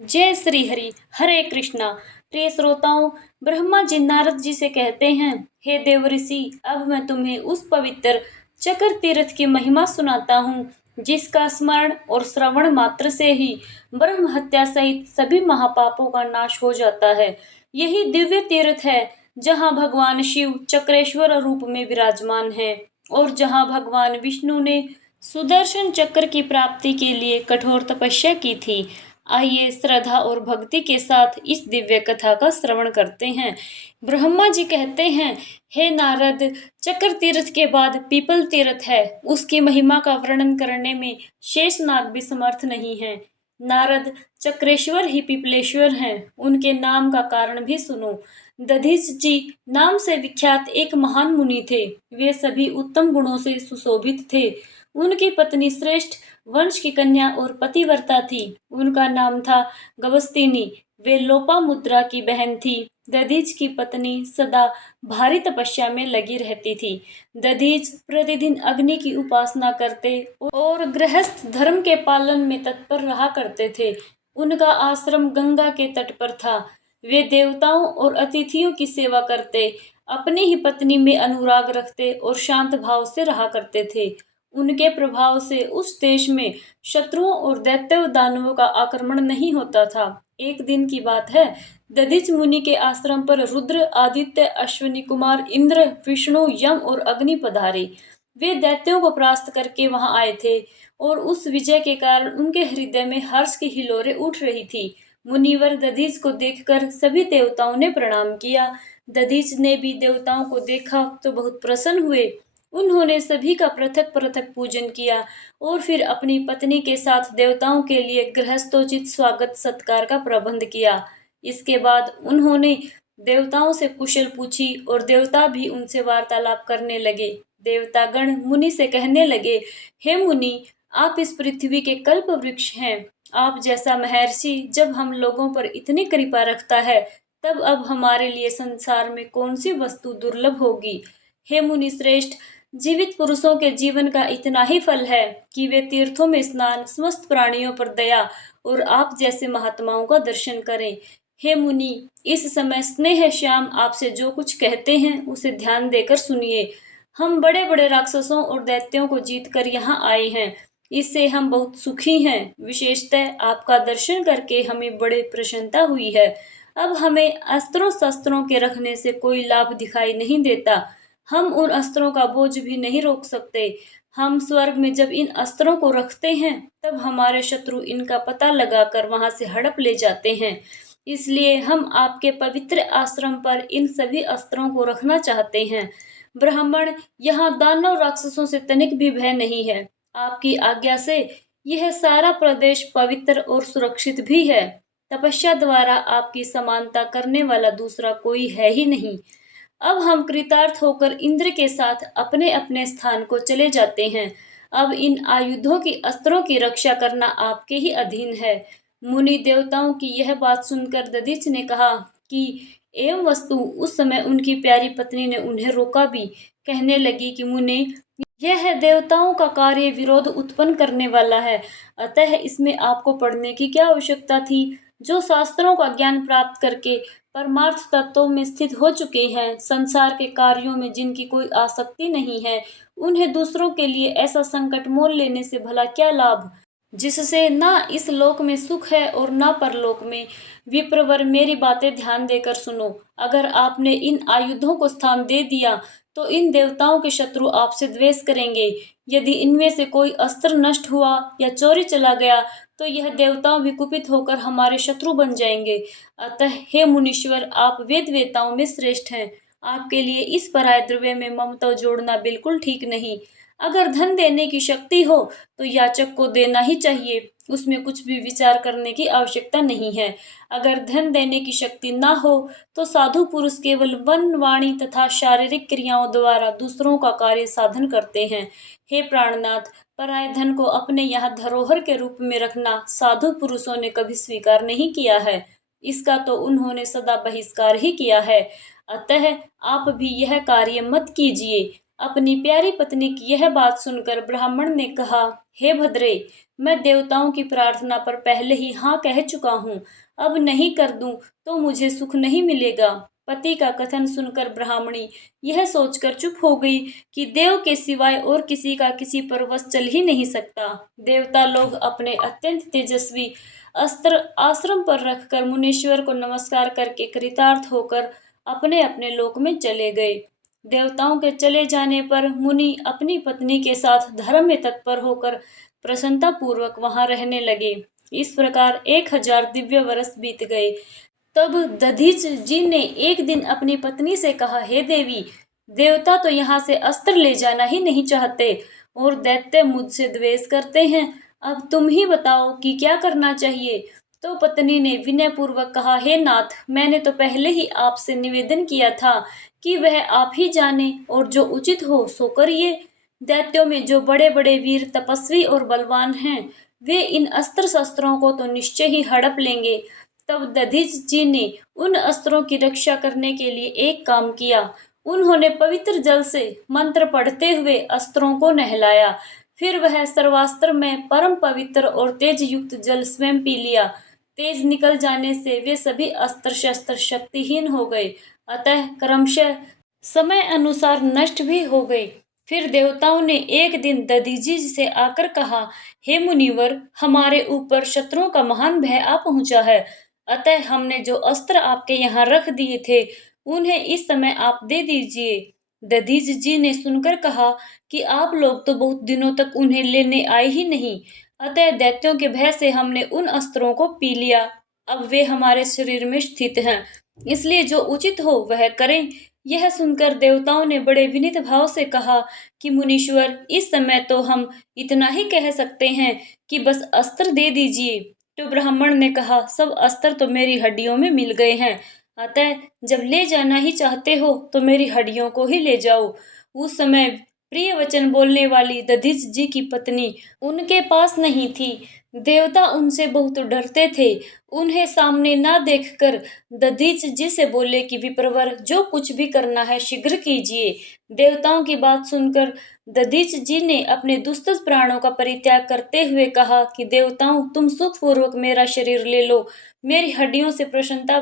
जय श्री हरि। हरे कृष्णा। प्रिय श्रोताओं, ब्रह्मा जी नारद जी से कहते हैं, हे देवऋषि, अब मैं तुम्हें उस पवित्र चक्र तीर्थ की महिमा सुनाता हूँ जिसका स्मरण और श्रवण मात्र से ही ब्रह्म हत्या सहित सभी महापापों का नाश हो जाता है। यही दिव्य तीर्थ है जहाँ भगवान शिव चक्रेश्वर रूप में विराजमान है और जहाँ भगवान विष्णु ने सुदर्शन चक्र की प्राप्ति के लिए कठोर तपस्या की थी। आइए श्रद्धा और भक्ति के साथ इस दिव्य कथा का श्रवण करते हैं। ब्रह्मा जी कहते हैं, हे नारद, चक्र तीर्थ के बाद पीपल तीर्थ है। उसकी महिमा का वर्णन करने में शेषनाग भी समर्थ नहीं है। नारद चक्रेश्वर ही पीपलेश्वर हैं। उनके नाम का कारण भी सुनो। दधीच जी नाम से विख्यात एक महान मुनि थे। वे सभी उत्तम गुणों से सुशोभित थे। उनकी पत्नी श्रेष्ठ वंश की कन्या और पतिव्रता थी। उनका नाम था गवस्तिनी। वे लोपामुद्रा की बहन थी। दधीच की पत्नी सदा भारी तपस्या में लगी रहती थी। दधीच प्रतिदिन अग्नि की उपासना करते और गृहस्थ धर्म के पालन में तत्पर रहा करते थे। उनका आश्रम गंगा के तट पर था। वे देवताओं और अतिथियों की सेवा करते, अपनी ही पत्नी में अनुराग रखते और शांत भाव से रहा करते थे। उनके प्रभाव से उस देश में शत्रुओं और दैत्य दानवों का आक्रमण नहीं होता था। एक दिन की बात है, दधिच मुनि के आश्रम पर रुद्र, आदित्य, अश्विनी कुमार, इंद्र, विष्णु, यम और अग्नि पधारे। वे दैत्यों को परास्त करके वहां आए थे और उस विजय के कारण उनके हृदय में हर्ष की हिलोरें उठ रही थी। मुनिवर दधीच को देखकर सभी देवताओं ने प्रणाम किया। दधीच ने भी देवताओं को देखा तो बहुत प्रसन्न हुए। उन्होंने सभी का पृथक पृथक पूजन किया और फिर अपनी पत्नी के साथ देवताओं के लिए गृहस्थोचित स्वागत सत्कार का प्रबंध किया। इसके बाद उन्होंने देवताओं से कुशल पूछी और देवता भी उनसे वार्तालाप करने लगे। देवतागण मुनि से कहने लगे, हे मुनि, आप इस पृथ्वी के कल्प वृक्ष हैं। आप जैसा महर्षि जब हम लोगों पर इतनी कृपा रखता है, तब अब हमारे लिए संसार में कौन सी वस्तु दुर्लभ होगी। हे मुनि श्रेष्ठ, जीवित पुरुषों के जीवन का इतना ही फल है कि वे तीर्थों में स्नान, समस्त प्राणियों पर दया और आप जैसे महात्माओं का दर्शन करें। हे मुनि, इस समय स्नेह श्याम आपसे जो कुछ कहते हैं उसे ध्यान देकर सुनिए। हम बड़े बड़े राक्षसों और दैत्यों को जीतकर यहाँ आए हैं। इससे हम बहुत सुखी हैं। विशेषतः आपका दर्शन करके हमें बड़े प्रसन्नता हुई है। अब हमें अस्त्रों शस्त्रों के रखने से कोई लाभ दिखाई नहीं देता। हम उन अस्त्रों का बोझ भी नहीं रोक सकते। हम स्वर्ग में जब इन अस्त्रों को रखते हैं, तब हमारे शत्रु इनका पता लगाकर वहां से हड़प ले जाते हैं। इसलिए हम आपके पवित्र आश्रम पर इन सभी अस्त्रों को रखना चाहते हैं। ब्राह्मण, यहाँ दानव राक्षसों से तनिक भी भय नहीं है। आपकी आज्ञा से यह सारा प्रदेश पवित्र और सुरक्षित भी है। तपस्या द्वारा आपकी समानता करने वाला दूसरा कोई है ही नहीं। अब हम कृतार्थ होकर इंद्र के साथ अपने अपने स्थान को चले जाते हैं। अब इन आयुधों की अस्त्रों की रक्षा करना आपके ही अधीन है। मुनि देवताओं की यह बात सुनकर दधिच ने कहा कि एवं वस्तु उस समय उनकी प्यारी पत्नी ने उन्हें रोका भी। कहने लगी कि मुने, यह देवताओं का कार्य विरोध उत्पन्न करने वाला है, अतः इसमें आपको पढ़ने की क्या आवश्यकता थी। जो शास्त्रों का ज्ञान प्राप्त करके परमार्थ तत्वों में स्थित हो चुके हैं, संसार के कार्यों में जिनकी कोई आसक्ति नहीं है, उन्हें दूसरों के लिए ऐसा संकट मोल लेने से भला क्या लाभ, जिससे ना इस लोक में सुख है और ना परलोक में। विप्रवर, मेरी बातें ध्यान देकर सुनो। अगर आपने इन आयुधों को स्थान दे दिया तो इन देवताओं के शत्रु आपसे द्वेष करेंगे। यदि इनमें से कोई अस्त्र नष्ट हुआ या चोरी चला गया तो यह देवताओं भी कुपित होकर हमारे शत्रु बन जाएंगे। अतः हे मुनीश्वर, आप वेद वेताओं में श्रेष्ठ हैं। आपके लिए इस पराय द्रव्य में ममता जोड़ना बिल्कुल ठीक नहीं। अगर धन देने की शक्ति हो तो याचक को देना ही चाहिए, उसमें कुछ भी विचार करने की आवश्यकता नहीं है। अगर धन देने की शक्ति ना हो तो साधु पुरुष केवल वन, वाणी तथा शारीरिक क्रियाओं द्वारा दूसरों का कार्य साधन करते हैं। हे प्राणनाथ, पराय धन को अपने यहाँ धरोहर के रूप में रखना साधु पुरुषों ने कभी स्वीकार नहीं किया है। इसका तो उन्होंने सदा बहिष्कार ही किया है। अतः आप भी यह कार्य मत कीजिए। अपनी प्यारी पत्नी की यह बात सुनकर ब्राह्मण ने कहा हे भद्रे, मैं देवताओं की प्रार्थना पर पहले ही हाँ कह चुका हूँ। अब नहीं कर दूं तो मुझे सुख नहीं मिलेगा। पति का कथन सुनकर ब्राह्मणी यह सोचकर चुप हो गई कि देव के सिवाय और किसी का किसी पर वश चल ही नहीं सकता। देवता लोग अपने अत्यंत तेजस्वी अस्त्र आश्रम पर रखकर मुनीश्वर को नमस्कार करके कृतार्थ होकर अपने अपने लोक में चले गए। देवताओं के चले जाने पर मुनि अपनी पत्नी के साथ धर्म में तत्पर होकर प्रसन्नता पूर्वक वहां रहने लगे। इस प्रकार 1000 दिव्य वर्ष बीत गए। तब दधीच जी ने एक दिन अपनी पत्नी से कहा, हे देवी, देवता तो यहाँ से अस्त्र ले जाना ही नहीं चाहते और दैत्य मुझसे द्वेष करते हैं। अब तुम ही बताओ कि क्या करना चाहिए। तो पत्नी ने विनय पूर्वक कहा, हे नाथ, मैंने तो पहले ही आपसे निवेदन किया था कि वह आप ही जाने और जो उचित हो सो करिए। दैत्यों में जो बड़े बड़े वीर तपस्वी और बलवान हैं, वे इन अस्त्र शस्त्रों को तो निश्चय ही हड़प लेंगे। तब दधीच जी ने उन अस्त्रों की रक्षा करने के लिए एक काम किया। उन्होंने पवित्र जल से मंत्र पढ़ते हुए अस्त्रों को नहलाया। फिर वह सर्वास्त्र में परम पवित्र और तेज युक्त जल स्वयं पी लिया। तेज निकल जाने से वे सभी अस्त्र शस्त्र शक्तिहीन हो गए, अतः क्रमशः समय अनुसार नष्ट भी हो गए। फिर देवताओं ने एक दिन दधीजी से आकर कहा, हे मुनिवर, हमारे ऊपर शत्रुओं का महान भय आ पहुंचा है, अतः हमने जो अस्त्र आपके यहाँ रख दिए थे उन्हें इस समय आप दे दीजिए। दधीच जी ने सुनकर कहा कि आप लोग तो बहुत दिनों तक उन्हें लेने आए ही नहीं, अतः दैत्यों के भय से हमने उन अस्त्रों को पी लिया। अब वे हमारे शरीर में स्थित हैं, इसलिए जो उचित हो वह करें। यह सुनकर देवताओं ने बड़े विनीत भाव से कहा कि मुनीश्वर, इस समय तो हम इतना ही कह सकते हैं कि बस अस्त्र दे दीजिए। तो ब्राह्मण ने कहा, सब अस्त्र तो मेरी हड्डियों में मिल गए हैं, अतः जब ले जाना ही चाहते हो तो मेरी हड्डियों को ही ले जाओ। उस समय प्रिय वचन बोलने वाली दधीच जी की पत्नी उनके पास नहीं थी। देवता उनसे बहुत डरते थे। उन्हें सामने ना देखकर दधीच जी से बोले कि विप्रवर, जो कुछ भी करना है शीघ्र कीजिए। देवताओं की बात सुनकर दधीच जी ने अपने दुस्तर प्राणों का परित्याग करते हुए कहा कि देवताओं, तुम सुखपूर्वक मेरा शरीर ले लो, मेरी हड्डियों से प्रसन्नता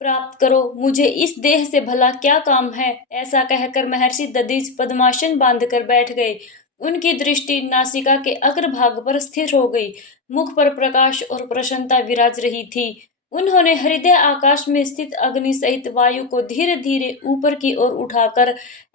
प्राप्त करो, मुझे इस देह से भला क्या काम है। ऐसा कहकर महर्षि दधीच पद्मासन बांधकर बैठ गए। उनकी दृष्टि नासिका के अग्रभाग पर स्थिर हो गई। मुख पर प्रकाश और प्रसन्नता विराज रही थी। उन्होंने हृदय आकाश में स्थित अग्नि सहित वायु को धीरे धीरे ऊपर की ओर उठाकर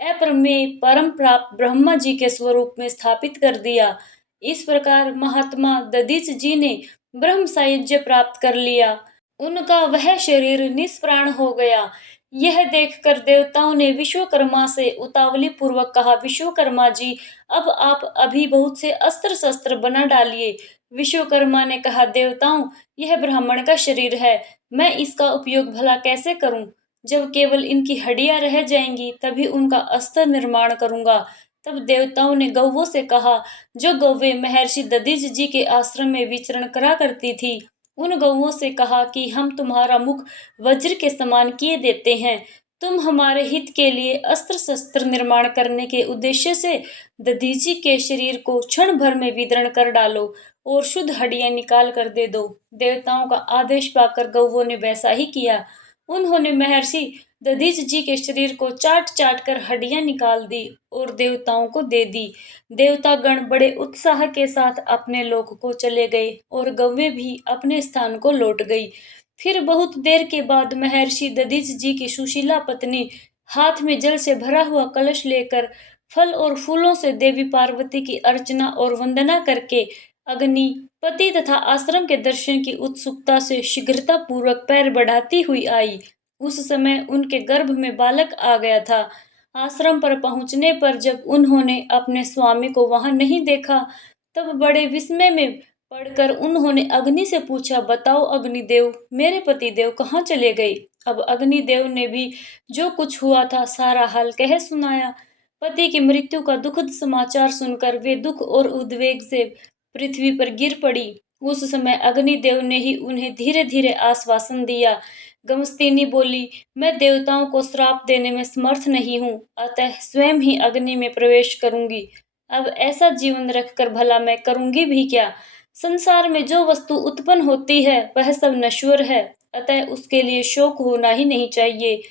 अप्रमेय परम प्राप्त ब्रह्मा जी के स्वरूप में स्थापित कर दिया। इस प्रकार महात्मा दधीच जी ने ब्रह्म सायुज्य प्राप्त कर लिया। उनका वह शरीर निष्प्राण हो गया। यह देखकर देवताओं ने विश्वकर्मा से उतावली पूर्वक कहा, विश्वकर्मा जी, अब आप अभी बहुत से अस्त्र शस्त्र बना डालिए। विश्वकर्मा ने कहा, देवताओं, यह ब्राह्मण का शरीर है, मैं इसका उपयोग भला कैसे करूं। जब केवल इनकी हड्डियां रह जाएंगी तभी उनका अस्त्र निर्माण करूंगा। तब देवताओं ने गौवों से कहा, जो गौवें महर्षि दधीच जी के आश्रम में विचरण करा करती थी, उन गौवों से कहा कि हम तुम्हारा मुख वज्र के समान किए देते हैं। तुम हमारे हित के लिए अस्त्र शस्त्र निर्माण करने के उद्देश्य से दधीची के शरीर को क्षण भर में विदीर्ण कर डालो और शुद्ध हड्डियां निकाल कर दे दो। देवताओं का आदेश पाकर गौवों ने वैसा ही किया। उन्होंने महर्षि दधीच जी के शरीर को चाट चाट कर हड्डियां निकाल दी और देवताओं को दे दी। देवता गण बड़े उत्साह के साथ अपने लोक को चले गए और गौवें भी अपने स्थान को लौट गई। फिर बहुत देर के बाद महर्षि दधीच जी की सुशीला पत्नी हाथ में जल से भरा हुआ कलश लेकर फल और फूलों से देवी पार्वती की अर्चना और वंदना करके अग्नि, पति तथा आश्रम के दर्शन की उत्सुकता से शीघ्रता पूर्वक पैर बढ़ाती हुई आई। उस समय उनके गर्भ में बालक आ गया था। आश्रम पर पहुंचने पर जब उन्होंने अपने स्वामी को वहां नहीं देखा, तब बड़े विस्मय में पढ़कर उन्होंने अग्नि से पूछा, बताओ अग्निदेव, मेरे पतिदेव कहाँ चले गए। अब अग्निदेव ने भी जो कुछ हुआ था सारा हाल कह सुनाया। पति की मृत्यु का दुखद समाचार सुनकर वे दुख और उद्वेग से पृथ्वी पर गिर पड़ी। उस समय अग्निदेव ने ही उन्हें धीरे धीरे आश्वासन दिया। गमस्तिनी बोली, मैं देवताओं को श्राप देने में समर्थ नहीं हूँ, अतः स्वयं ही अग्नि में प्रवेश करूंगी। अब ऐसा जीवन रखकर भला मैं करूंगी भी क्या? संसार में जो वस्तु उत्पन्न होती है वह सब नश्वर है, अतः उसके लिए शोक होना ही नहीं चाहिए।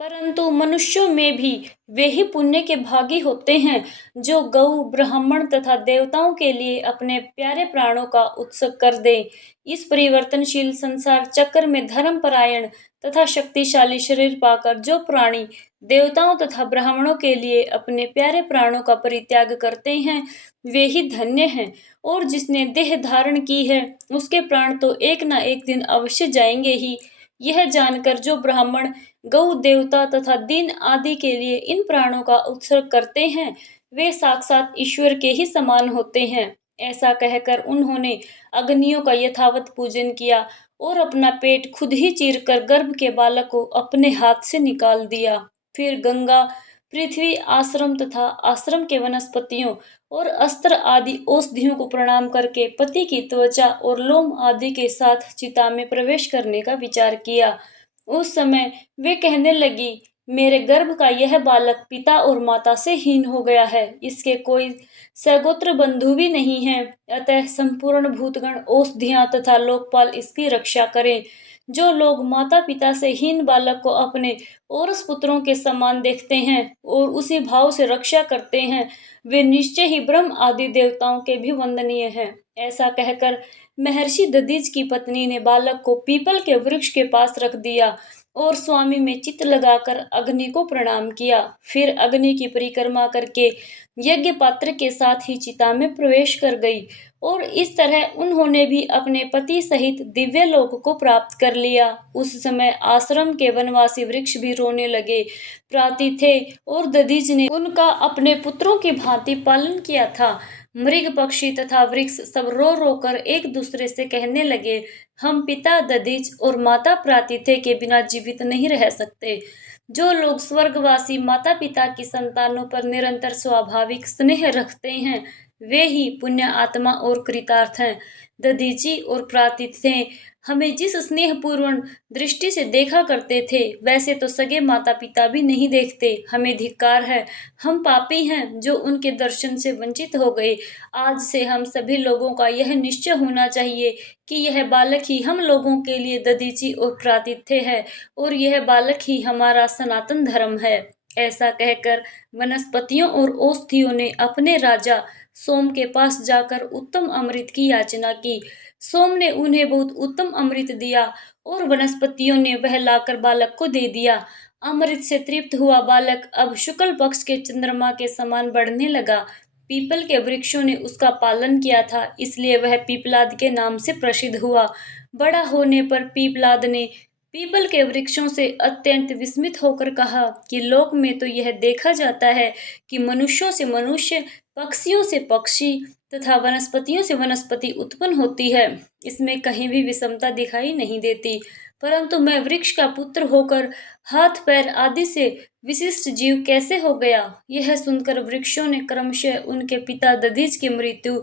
परंतु मनुष्यों में भी वे ही पुण्य के भागी होते हैं जो गौ, ब्राह्मण तथा देवताओं के लिए अपने प्यारे प्राणों का उत्सर्ग कर दें। इस परिवर्तनशील संसार चक्र में धर्मपरायण तथा शक्तिशाली शरीर पाकर जो प्राणी देवताओं तथा ब्राह्मणों के लिए अपने प्यारे प्राणों का परित्याग करते हैं, वे ही धन्य हैं। और जिसने देह धारण की है, उसके प्राण तो एक न एक दिन अवश्य जाएंगे ही। यह जानकर जो ब्राह्मण गौ, देवता तथा दीन आदि के लिए इन प्राणों का उत्सर्ग करते हैं, वे साक्षात ईश्वर के ही समान होते हैं। ऐसा कहकर उन्होंने अग्नियों का यथावत पूजन किया और अपना पेट खुद ही चीरकर गर्भ के बालक को अपने हाथ से निकाल दिया। फिर गंगा, पृथ्वी, आश्रम तथा आश्रम के वनस्पतियों और अस्त्र आदि औषधियों को प्रणाम करके पति की त्वचा और लोम आदि के साथ चिता में प्रवेश करने का विचार किया। उस समय वे कहने लगी, मेरे गर्भ का यह बालक पिता और माता से हीन हो गया है, इसके कोई सगोत्र बंधु भी नहीं है, अतः संपूर्ण भूतगण, औषधियां तथा लोकपाल इसकी रक्षा करें। जो लोग माता पिता से हीन बालक को अपने औरस पुत्रों के समान देखते हैं और उसी भाव से रक्षा करते हैं, वे निश्चय ही ब्रह्म आदि देवताओं के भी वंदनीय हैं। ऐसा कहकर महर्षि दधीच की पत्नी ने बालक को पीपल के वृक्ष के पास रख दिया और स्वामी में चित्त लगाकर अग्नि को प्रणाम किया। फिर अग्नि की परिक्रमा करके यज्ञ पात्र के साथ ही चिता में प्रवेश कर गई और इस तरह उन्होंने भी अपने पति सहित दिव्य लोक को प्राप्त कर लिया। उस समय आश्रम के वनवासी वृक्ष भी रोने लगे। प्राति थे और दधीच ने उनका अपने पुत्रों की भांति पालन किया था। मृग, पक्षी तथा वृक्ष सब रो रो कर एक दूसरे से कहने लगे, हम पिता दधीच और माता प्रातिथे के बिना जीवित नहीं रह सकते। जो लोग स्वर्गवासी माता पिता की संतानों पर निरंतर स्वाभाविक स्नेह रखते हैं, वे ही पुण्य आत्मा और कृतार्थ हैं। दधीची और प्रातिथे हमें जिस स्नेहपूर्ण दृष्टि से देखा करते थे, वैसे तो सगे माता पिता भी नहीं देखते। हमें धिक्कार है, हम पापी हैं जो उनके दर्शन से वंचित हो गए। आज से हम सभी लोगों का यह निश्चय होना चाहिए कि यह बालक ही हम लोगों के लिए दधीची और प्रातिथ्य है और यह बालक ही हमारा सनातन धर्म है। ऐसा कहकर वनस्पतियों और औषधियों ने अपने राजा सोम के पास जाकर उत्तम अमृत की याचना की। सोम ने उन्हें बहुत उत्तम अमृत दिया और वनस्पतियों ने वह लाकर बालक को दे दिया। अमृत से तृप्त हुआ बालक अब शुक्ल पक्ष के चंद्रमा के समान बढ़ने लगा। पीपल के वृक्षों ने उसका पालन किया था, इसलिए वह पीपलाद के नाम से प्रसिद्ध हुआ। बड़ा होने पर पीपलाद ने पीपल के वृक्षों से अत्यंत विस्मित होकर कहा कि लोक में तो यह देखा जाता है कि मनुष्यों से मनुष्य, पक्षियों से पक्षी तथा वनस्पतियों से वनस्पति उत्पन्न होती है, इसमें कहीं भी विषमता दिखाई नहीं देती। परंतु मैं वृक्ष का पुत्र होकर हाथ पैर आदि से विशिष्ट जीव कैसे हो गया? यह सुनकर वृक्षों ने क्रमशः उनके पिता दधीच की मृत्यु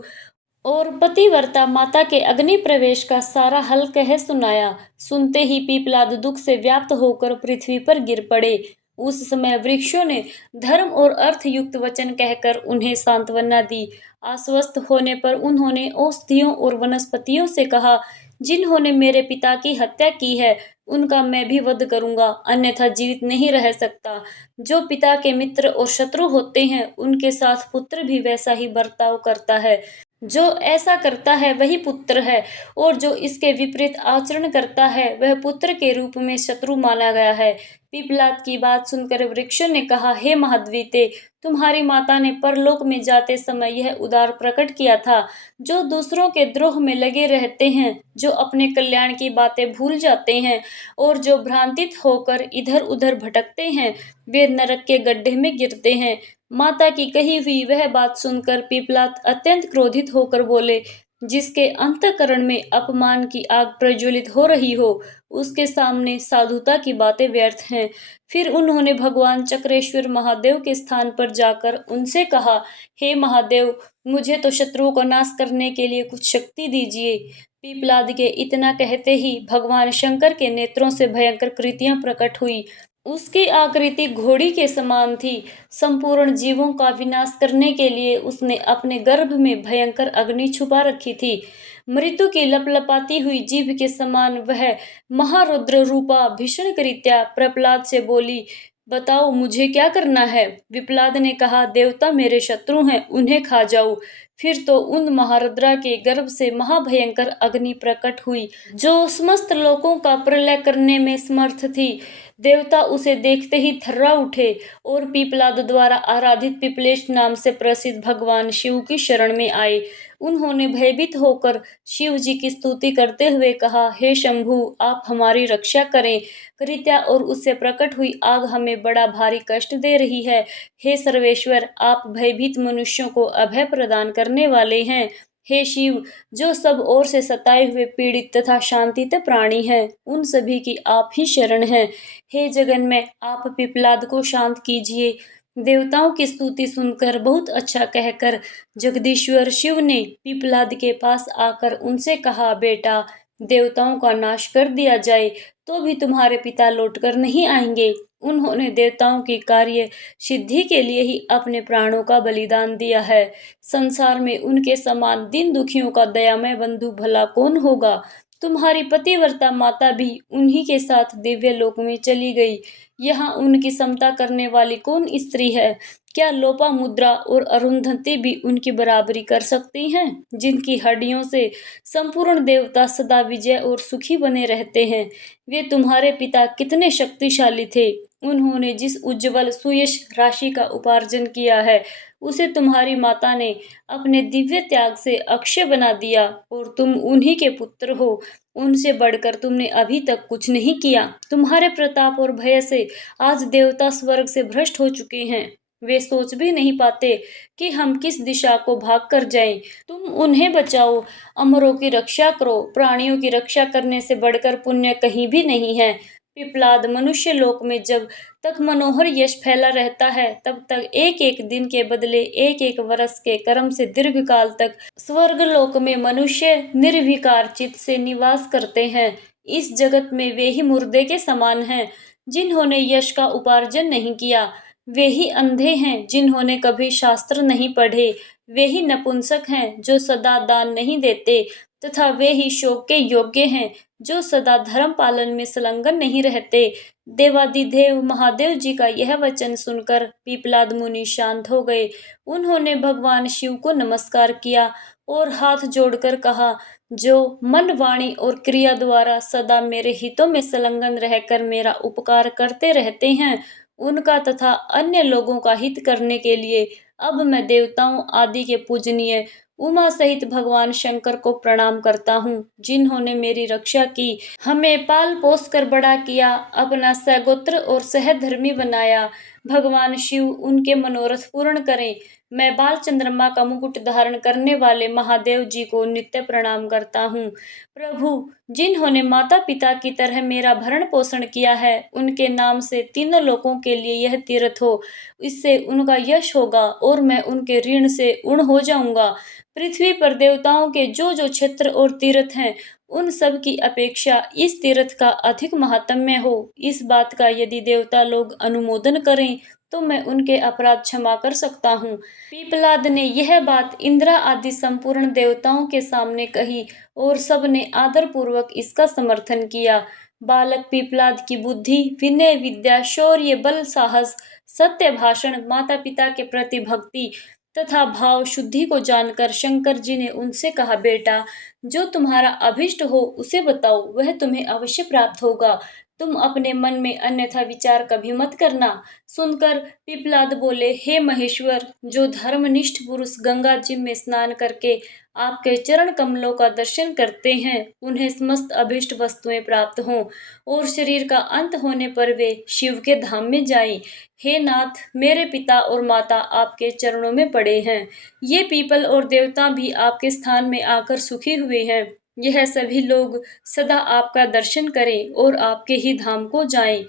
और पतिव्रता माता के अग्नि प्रवेश का सारा हल कह सुनाया। सुनते ही पीपलाद दुख से व्याप्त होकर पृथ्वी पर गिर पड़े। उस समय वृक्षों ने धर्म और अर्थ युक्त वचन कहकर उन्हें सांत्वना दी। आश्वस्त होने पर उन्होंने औषधियों और वनस्पतियों से कहा, जिन्होंने मेरे पिता की हत्या की है उनका मैं भी वध करूंगा, अन्यथा जीवित नहीं रह सकता। जो पिता के मित्र और शत्रु होते हैं, उनके साथ पुत्र भी वैसा ही बर्ताव करता है। जो ऐसा करता है वही पुत्र है और जो इसके विपरीत आचरण करता है वह पुत्र के रूप में शत्रु माना गया है। पीपलाद की बात सुनकर वृक्षों ने कहा, हे महाद्विते, तुम्हारी माता ने परलोक में जाते समय यह उदार प्रकट किया था। जो दूसरों के द्रोह में लगे रहते हैं, जो अपने कल्याण की बातें भूल जाते हैं और जो भ्रांतित होकर इधर उधर भटकते हैं, वे नरक के गड्ढे में गिरते हैं। माता की कही हुई वह बात सुनकर पीपलाद अत्यंत क्रोधित होकर बोले, जिसके अंतःकरण में अपमान की आग प्रज्वलित हो रही हो, उसके सामने साधुता की बातें व्यर्थ हैं। फिर उन्होंने भगवान चक्रेश्वर महादेव के स्थान पर जाकर उनसे कहा, हे महादेव, मुझे तो शत्रुओं का नाश करने के लिए कुछ शक्ति दीजिए। पीपलाद के इतना कहते ही भगवान शंकर के नेत्रों से भयंकर कृतियां प्रकट हुई। उसकी आकृति घोड़ी के समान थी। संपूर्ण जीवों का विनाश करने के लिए उसने अपने गर्भ में भयंकर अग्नि छुपा रखी थी। मृत्यु की लपलपाती हुई जीभ के समान वह महारुद्र रूपा भीषणकृत्या प्रहलाद से बोली, बताओ मुझे क्या करना है। विप्लाद ने कहा, देवता मेरे शत्रु हैं, उन्हें खा जाओ। फिर तो उन महारुद्रा के गर्भ से महाभयंकर अग्नि प्रकट हुई, जो समस्त लोकों का प्रलय करने में समर्थ थी। देवता उसे देखते ही थर्रा उठे और पीपलाद द्वारा आराधित पिपलेश नाम से प्रसिद्ध भगवान शिव की शरण में आए। उन्होंने भयभीत होकर शिव जी की स्तुति करते हुए कहा, हे शंभु, आप हमारी रक्षा करें। कृत्या और उससे प्रकट हुई आग हमें बड़ा भारी कष्ट दे रही है। हे सर्वेश्वर, आप भयभीत मनुष्यों को अभय प्रदान करने वाले हैं। हे शिव, जो सब ओर से सताए हुए पीड़ित तथा शांतित प्राणी हैं, उन सभी की आप ही शरण हैं। हे जगन में आप पिपलाद को शांत कीजिए। देवताओं की स्तुति सुनकर बहुत अच्छा कहकर जगदीश्वर शिव ने पिपलाद के पास आकर उनसे कहा, बेटा, देवताओं का नाश कर दिया जाए तो भी तुम्हारे पिता लौटकर नहीं आएंगे। उन्होंने देवताओं की कार्य सिद्धि के लिए ही अपने प्राणों का बलिदान दिया है। संसार में उनके समान दीन दुखियों का दयामय बंधु भला कौन होगा। तुम्हारी पतिव्रता माता भी उन्हीं के साथ दिव्य लोक में चली गई। यहाँ उनकी समता करने वाली कौन स्त्री है। क्या लोपामुद्रा और अरुंधति भी उनकी बराबरी कर सकती हैं, जिनकी हड्डियों से संपूर्ण देवता सदा विजय और सुखी बने रहते हैं। वे तुम्हारे पिता कितने शक्तिशाली थे। उन्होंने जिस उज्जवल सुयश राशि का उपार्जन किया है, उसे तुम्हारी माता ने अपने दिव्य त्याग से अक्षय बना दिया और तुम उन्हीं के पुत्र हो। उनसे बढ़कर तुमने अभी तक कुछ नहीं किया। तुम्हारे प्रताप और भय से आज देवता स्वर्ग से भ्रष्ट हो चुके हैं। वे सोच भी नहीं पाते कि हम किस दिशा को भाग कर जाएं। तुम उन्हें बचाओ, अमरों की रक्षा करो। प्राणियों की रक्षा करने से बढ़कर पुण्य कहीं भी नहीं है। पिपलाद, मनुष्य लोक में जब तक मनोहर यश फैला रहता है, तब तक एक एक दिन के बदले एक एक वर्ष के कर्म से दीर्घ काल तक स्वर्ग लोक में मनुष्य निर्विकार चित्त से निवास करते हैं। इस जगत में वे ही मुर्दे के समान हैं, जिन्होंने यश का उपार्जन नहीं किया। वे ही अंधे हैं, जिन्होंने कभी शास्त्र नहीं पढ़े। वे ही नपुंसक हैं, जो सदा दान नहीं देते, तथा वे ही शोक के योग्य हैं, जो सदा धर्म पालन में संलग्न नहीं रहते। देवादिदेव महादेव जी का यह वचन सुनकर पीपलाद मुनि शांत हो गए। उन्होंने भगवान शिव को नमस्कार किया और हाथ जोड़कर कहा, जो मन, वाणी और क्रिया द्वारा सदा मेरे हितों में संलग्न रहकर मेरा उपकार करते रहते हैं, उनका तथा अन्य लोगों का हित करने के लिए अब मैं देवताओं आदि के पूजनीय उमा सहित भगवान शंकर को प्रणाम करता हूँ, जिन्होंने मेरी रक्षा की, हमें पाल पोस कर बड़ा किया, अपना सगोत्र और सहधर्मी बनाया। भगवान शिव उनके मनोरथ पूर्ण करें। मैं बाल चंद्रमा का मुकुट धारण करने वाले महादेव जी को नित्य प्रणाम करता हूँ। प्रभु, जिन्होंने माता पिता की तरह मेरा भरण पोषण किया है, उनके नाम से तीनों लोकों के लिए यह तीर्थ हो। इससे उनका यश होगा और मैं उनके ऋण से ऊण हो जाऊंगा। पृथ्वी पर देवताओं के जो जो क्षेत्र और तीर्थ हैं, उन सब की अपेक्षा इस तीर्थ का अधिक महात्म्य हो। इस बात का यदि देवता लोग अनुमोदन करें तो मैं उनके अपराध क्षमा कर सकता हूँ। पीपलाद ने यह बात इंद्र आदि संपूर्ण देवताओं के सामने कही और सबने आदर पूर्वक इसका समर्थन किया। बालक पीपलाद की बुद्धि, विनय, विद्या, शौर्य, बल, साहस, सत्य भाषण, माता पिता के प्रति भक्ति तथा भाव शुद्धि को जानकर शंकर जी ने उनसे कहा, बेटा, जो तुम्हारा अभिष्ट हो उसे बताओ, वह तुम्हें अवश्य प्राप्त होगा। तुम अपने मन में अन्यथा विचार कभी मत करना। सुनकर पिपलाद बोले, हे महेश्वर, जो धर्मनिष्ठ पुरुष गंगा जी में स्नान करके आपके चरण कमलों का दर्शन करते हैं, उन्हें समस्त अभिष्ट वस्तुएं प्राप्त हों और शरीर का अंत होने पर वे शिव के धाम में जाएं। हे नाथ, मेरे पिता और माता आपके चरणों में पड़े हैं। ये पीपल और देवता भी आपके स्थान में आकर सुखी हुए हैं। यह सभी लोग सदा आपका दर्शन करें और आपके ही धाम को जाएं।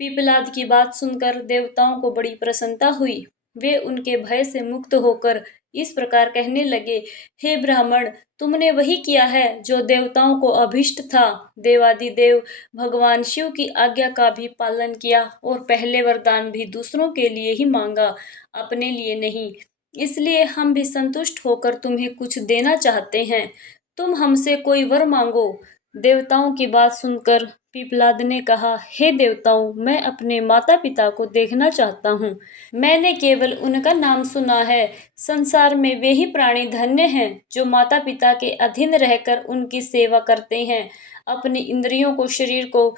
पीपलाद की बात सुनकर देवताओं को बड़ी प्रसन्नता हुई। वे उनके भय से मुक्त होकर इस प्रकार कहने लगे, हे ब्राह्मण, तुमने वही किया है जो देवताओं को अभिष्ट था। देवादिदेव भगवान शिव की आज्ञा का भी पालन किया और पहले वरदान भी दूसरों के लिए ही मांगा, अपने लिए नहीं। इसलिए हम भी संतुष्ट होकर तुम्हें कुछ देना चाहते हैं। तुम हमसे कोई वर मांगो। देवताओं की बात सुनकर पीपलाद ने कहा, हे देवताओं, मैं अपने माता पिता को देखना चाहता हूँ। मैंने केवल उनका नाम सुना है। संसार में वे ही प्राणी धन्य हैं जो माता पिता के अधीन रहकर उनकी सेवा करते हैं। अपनी इंद्रियों को, शरीर को,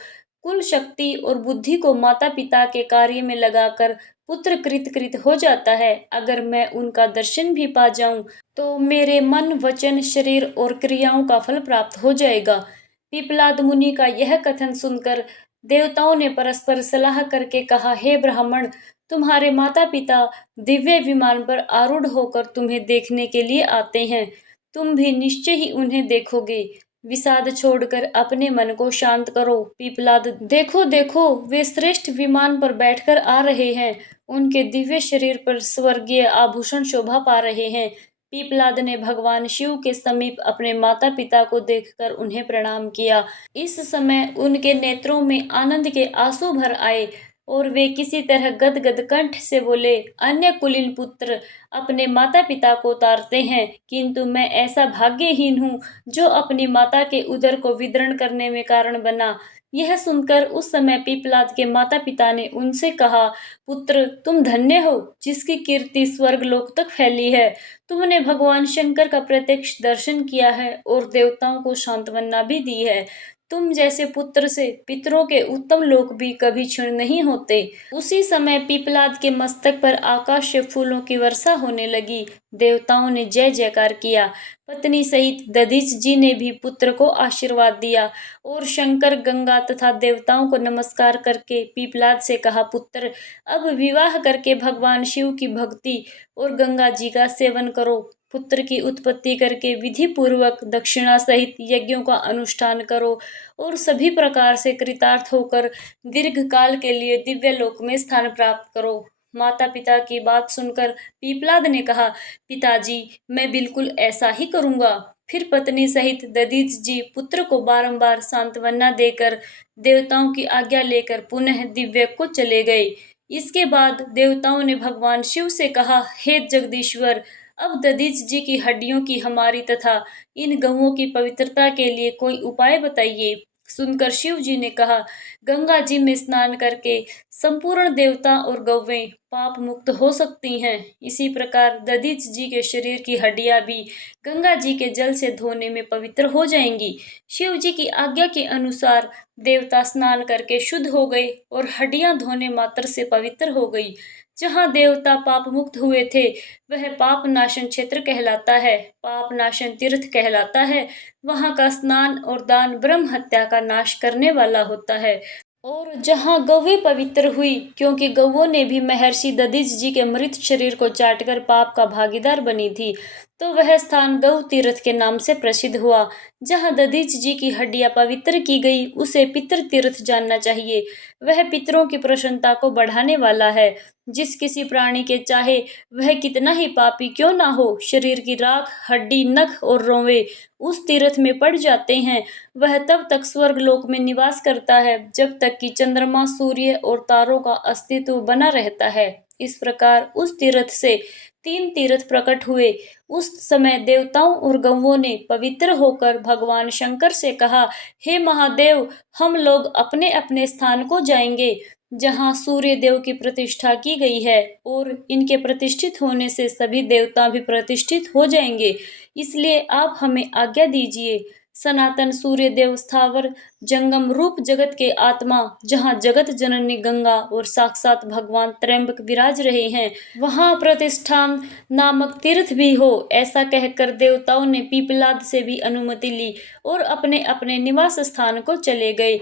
कुल शक्ति और बुद्धि को माता पिता के कार्य में लगाकर पुत्र कृत हो जाता है। अगर मैं उनका दर्शन भी पा जाऊं तो मेरे मन, वचन, शरीर और क्रियाओं का फल प्राप्त हो जाएगा। पीपलाद मुनि का यह कथन सुनकर देवताओं ने परस्पर सलाह करके कहा, हे ब्राह्मण, तुम्हारे माता पिता दिव्य विमान पर आरूढ़ होकर तुम्हें देखने के लिए आते हैं। तुम भी निश्चय ही उन्हें देखोगे। विषाद छोड़कर अपने मन को शांत करो। पीपलाद, देखो देखो, वे श्रेष्ठ विमान पर बैठकर आ रहे हैं। उनके दिव्य शरीर पर स्वर्गीय आभूषण शोभा पा रहे हैं। पीपलाद ने भगवान शिव के समीप अपने माता पिता को देखकर उन्हें प्रणाम किया। इस समय उनके नेत्रों में आनंद के आंसू भर आए और वे किसी तरह गदगद कंठ से बोले, अन्य कुलीन पुत्र अपने माता पिता को तारते हैं, किंतु मैं ऐसा भाग्यहीन हूँ जो अपनी माता के उदर को विदर्ण करने में कारण बना। यह सुनकर उस समय पीपलाद के माता पिता ने उनसे कहा, पुत्र, तुम धन्य हो जिसकी कीर्ति स्वर्ग लोक तक फैली है। तुमने भगवान शंकर का प्रत्यक्ष दर्शन किया है और देवताओं को सांत्वना भी दी है। तुम जैसे पुत्र से पितरों के उत्तम लोक भी कभी क्षीण नहीं होते। उसी समय पीपलाद के मस्तक पर आकाश से फूलों की वर्षा होने लगी। देवताओं ने जय जयकार किया। पत्नी सहित दधीच जी ने भी पुत्र को आशीर्वाद दिया और शंकर, गंगा तथा देवताओं को नमस्कार करके पीपलाद से कहा, पुत्र, अब विवाह करके भगवान शिव की भक्ति और गंगा जी का सेवन करो। पुत्र की उत्पत्ति करके विधि पूर्वक दक्षिणा सहित यज्ञों का अनुष्ठान करो और सभी प्रकार से कृतार्थ होकर दीर्घ काल के लिए दिव्य लोक में स्थान प्राप्त करो। माता पिता की बात सुनकर पीपलाद ने कहा, पिताजी, मैं बिल्कुल ऐसा ही करूंगा। फिर पत्नी सहित दधीच जी पुत्र को बारंबार सांत्वना देकर देवताओं की आज्ञा लेकर पुनः दिव्य को चले गए। इसके बाद देवताओं ने भगवान शिव से कहा, हे जगदीश्वर, अब दधीच जी की हड्डियों की हमारी तथा इन गौओं की पवित्रता के लिए कोई उपाय बताइए। सुनकर शिव जी ने कहा, गंगा जी में स्नान करके संपूर्ण देवता और गौवें पाप मुक्त हो सकती हैं। इसी प्रकार दधीच जी के शरीर की हड्डियां भी गंगा जी के जल से धोने में पवित्र हो जाएंगी। शिव जी की आज्ञा के अनुसार देवता स्नान करके शुद्ध हो गए और हड्डियां धोने मात्र से पवित्र हो गई। जहाँ देवता पाप मुक्त हुए थे वह पाप नाशन क्षेत्र कहलाता है, पाप नाशन तीर्थ कहलाता है। वहाँ का स्नान और दान ब्रह्म हत्या का नाश करने वाला होता है। और जहाँ गौवें पवित्र हुई, क्योंकि गौवों ने भी महर्षि दधीच जी के मृत शरीर को चाटकर पाप का भागीदार बनी थी, तो वह स्थान गौ तीर्थ के नाम से प्रसिद्ध हुआ। जहाँ दधीच जी की हड्डियां पवित्र की गई उसे पितृ तीर्थ जानना चाहिए। वह पितरों की प्रसन्नता को बढ़ाने वाला है। जिस किसी प्राणी के चाहे वह कितना ही पापी क्यों ना हो, शरीर की राख, हड्डी, नख और रोंवे उस तीर्थ में पड़ जाते हैं। वह तब तक स्वर्ग लोक में निवास करता है जब तक कि चंद्रमा, सूर्य और तारों का अस्तित्व बना रहता है। इस प्रकार उस तीर्थ से 3 तीर्थ प्रकट हुए। उस समय देवताओं और गौओं ने पवित्र होकर भगवान शंकर से कहा, हे महादेव, हम लोग अपने अपने स्थान को जाएंगे जहाँ सूर्य देव की प्रतिष्ठा की गई है और इनके प्रतिष्ठित होने से सभी देवता भी प्रतिष्ठित हो जाएंगे। इसलिए आप हमें आज्ञा दीजिए। सनातन सूर्य देव स्थावर जंगम रूप जगत के आत्मा, जहाँ जगत जननी गंगा और साक्षात भगवान त्रयंबक विराज रहे हैं, वहाँ प्रतिष्ठान नामक तीर्थ भी हो। ऐसा कहकर देवताओं ने पीपलाद से भी अनुमति ली और अपने अपने निवास स्थान को चले गए।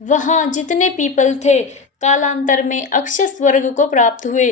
वहाँ जितने पीपल थे कालांतर में अक्षय स्वर्ग को प्राप्त हुए।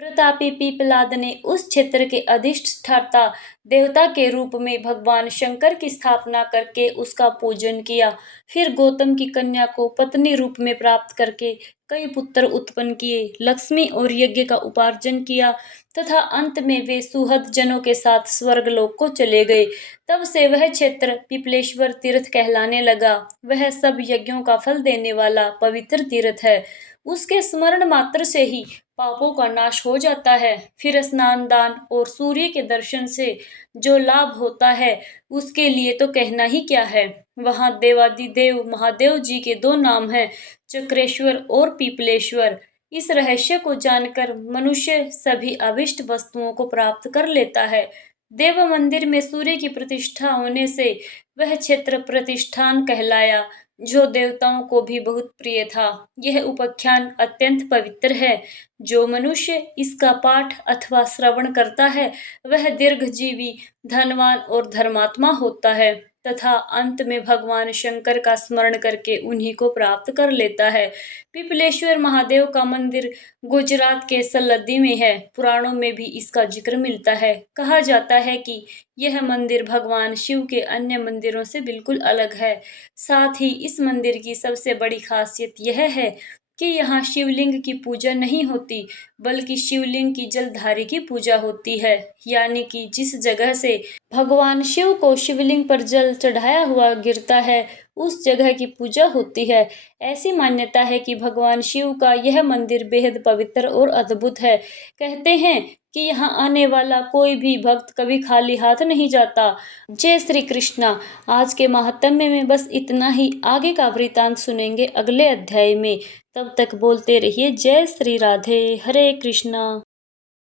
प्रतापी पीपलाद ने उस क्षेत्र के अधिष्ठाता देवता के रूप में भगवान शंकर की स्थापना करके उसका पूजन किया। फिर गौतम की कन्या को पत्नी रूप में प्राप्त करके कई पुत्र उत्पन्न किए, लक्ष्मी और यज्ञ का उपार्जन किया तथा अंत में वे सुहृद जनों के साथ स्वर्गलोक को चले गए। तब से वह क्षेत्र पिपलेश्वर तीर्थ कहलाने लगा। वह सब यज्ञों का फल देने वाला पवित्र तीर्थ है। उसके स्मरण मात्र से ही पापों का नाश हो जाता है। फिर स्नान, दान और सूर्य के दर्शन से जो लाभ होता है उसके लिए तो कहना ही क्या है। वहाँ देवादिदेव महादेव जी के दो नाम हैं, चक्रेश्वर और पीपलेश्वर। इस रहस्य को जानकर मनुष्य सभी अभिष्ट वस्तुओं को प्राप्त कर लेता है। देव मंदिर में सूर्य की प्रतिष्ठा होने से वह क्षेत्र प्रतिष्ठान कहलाया, जो देवताओं को भी बहुत प्रिय था। यह उपाख्यान अत्यंत पवित्र है। जो मनुष्य इसका पाठ अथवा श्रवण करता है वह दीर्घजीवी, धनवान और धर्मात्मा होता है तथा अंत में भगवान शंकर का स्मरण करके उन्हीं को प्राप्त कर लेता है। पिपलेश्वर महादेव का मंदिर गुजरात के सल्लद्दी में है। पुराणों में भी इसका जिक्र मिलता है। कहा जाता है कि यह मंदिर भगवान शिव के अन्य मंदिरों से बिल्कुल अलग है। साथ ही इस मंदिर की सबसे बड़ी खासियत यह है कि यहाँ शिवलिंग की पूजा नहीं होती, बल्कि शिवलिंग की जलधारी की पूजा होती है। यानी कि जिस जगह से भगवान शिव को शिवलिंग पर जल चढ़ाया हुआ गिरता है, उस जगह की पूजा होती है। ऐसी मान्यता है कि भगवान शिव का यह मंदिर बेहद पवित्र और अद्भुत है। कहते हैं कि यहाँ आने वाला कोई भी भक्त कभी खाली हाथ नहीं जाता। जय श्री कृष्णा। आज के महात्म्य में बस इतना ही। आगे का वृतांत सुनेंगे अगले अध्याय में। तब तक बोलते रहिए जय श्री राधे। हरे कृष्णा।